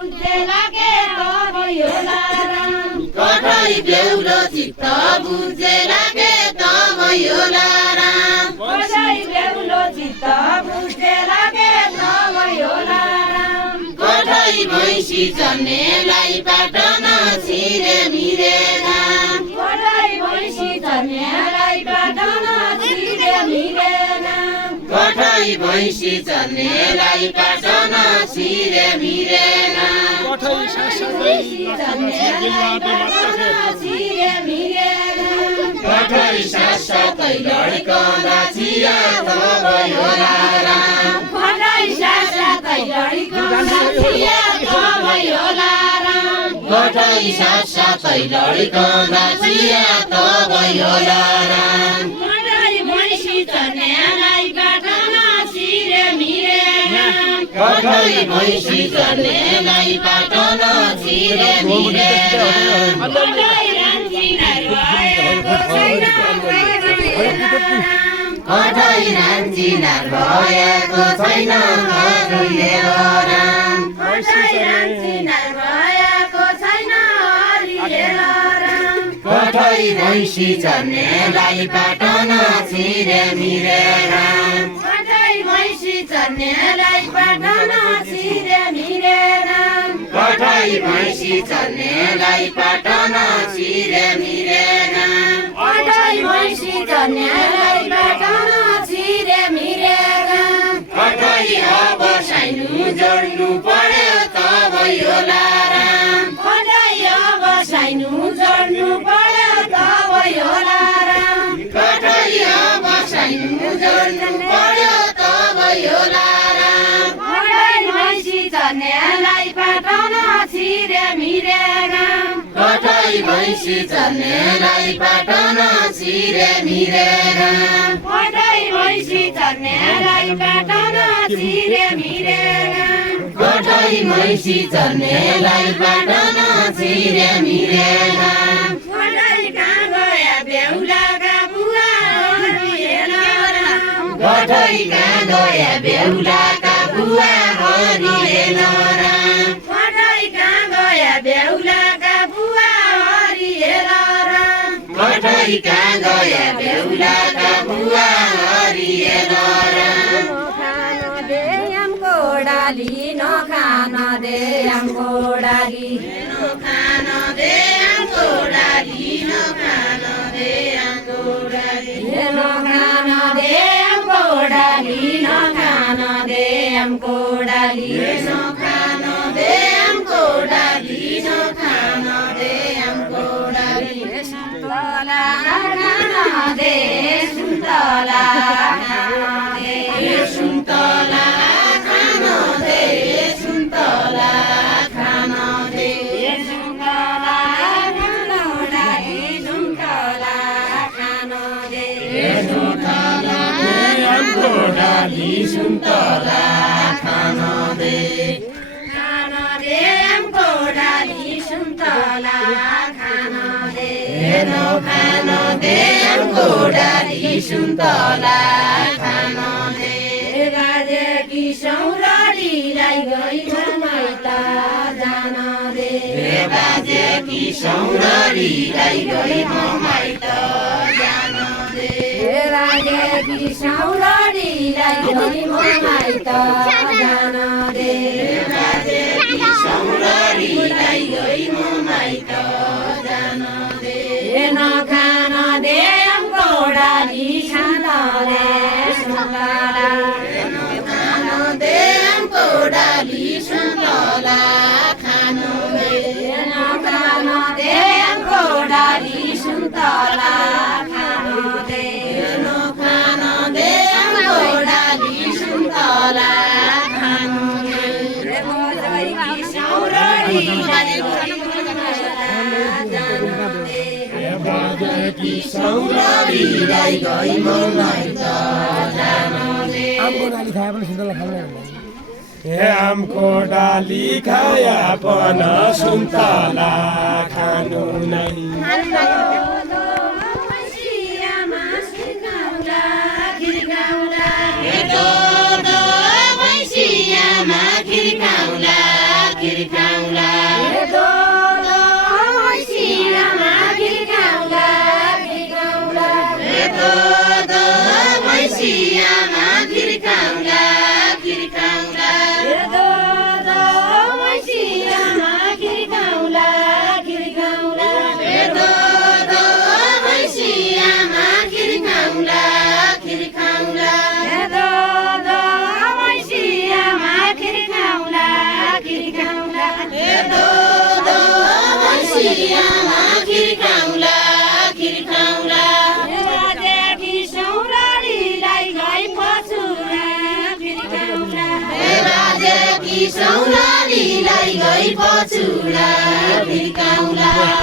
बुझे लागे भयो लाराम कठै बेहुलो चित्त बुझे लागे त भयो लाराम कठै बेहुलो चित्त बुझे लागे त भयो लाराम कठै भैँसी चल्नेलाई पाटन छिरे मिरे राम कठै भैँसी चल्नेलाई पाटन छिरे मिरे राम कठै भैँसी चल्नेलाई पाटन छिरे मिरे राम कठै सासकै छिरे मिरे राम कठै सासकै लड्कँदा चिया त भयो लाराम कठै सासकै लड्कँदा चिया त भयो लाराम कठै सासकै लड्कँदा चिया त भयो लाराम कठै भैँसी चल्नेलाई पाटन छिरे मिरे राम कठै भैँसी चल्नेलाई पाटन छिरे मिरे राम कठै रान्छीलाई भएको छैन कठै रान्छीनार भएको छैन हरिहेर राम कठै रान्छीलाई भएको छैन हरिहेर राम कठै भैँसी चल्नेलाई पाटन छिरे मिरे राम कठै भैँसी चल्नेलाई पाटन छिरे मिरे राम कठै भैँसी चल्नेलाई पाटन छिरे मिरे राम कठै भैँसी चल्नेलाई पाटन छिरे मिरे राम कठै अब साइनु जोड्नु पर्यो त भयो लाराम कठै अब साइनु जोड्नु पर्यो त भयो लाराम कठै अब साइनु जोड्नु पर्यो त भयो लाराम कठै भैँसी चल्नेलाई पाटन छिरे मिरे राम कठै भैँसी चल्नेलाई पाटन छिरे मिरे राम कठै भैँसी चल्नेलाई पाटन छिरे मिरे राम कठै भैँसी चल्नेलाई पाटन छिरे मिरे राम कठै कहाँ गया बेहुलाका बुवा हरिहेर राम कठै कहाँ गया बेहुलाका बुवा हरिहेर राम कठै कहाँ गया बेहुलाका बुवा हरिहेर राम कठै कहाँ गया बेहुलाका बुवा हरिहेर राम नखान दे हमको डाली नखान दे हमको डाली नखान दे हमको डाली नखान दे हमको डाली नखान दे हमको डाली नखान दे हमको डाली नखान दे हमको डाली नखान दे हमको डाली सुन्तला खान दे सुन्तला खान दे सुन्तला खान दे सुन्तला खान दे सुन्तला खान डाली सुन्तला खान दे सुन्तला हमको डाली सुन्तला खान दे खान दे हमको डाली सुन्तला खान दे खान दे हमको डाली सुन्तला खान दे बाजे कि सौरारीलाई गई माइत जान दे बाजे कि सौरारीलाई गई माइत जान दे बाजे कि सौरारीलाई गई माइत जान दे बाजे कि सौरारीलाई गई माइत जान दे नखान दे हमको डाली खानले सुन्तला खान दे हमको डाली सुन्तला खान दे नखान दे हमको डाली सुन्तला खान दे खान दे हमको डाली सुन्तला खान दे सौरारीलाई बाजे कि सौरारीलाई गई माइत जान दे आमको डाली खाए पनि सुन्तला खानु हे आमको डाली खाया पन सुन्तला खानु नै दो भैँसियामा खिर्काउला खिर्काउला सौरालीलाई गई पछुडा फिर्काउँला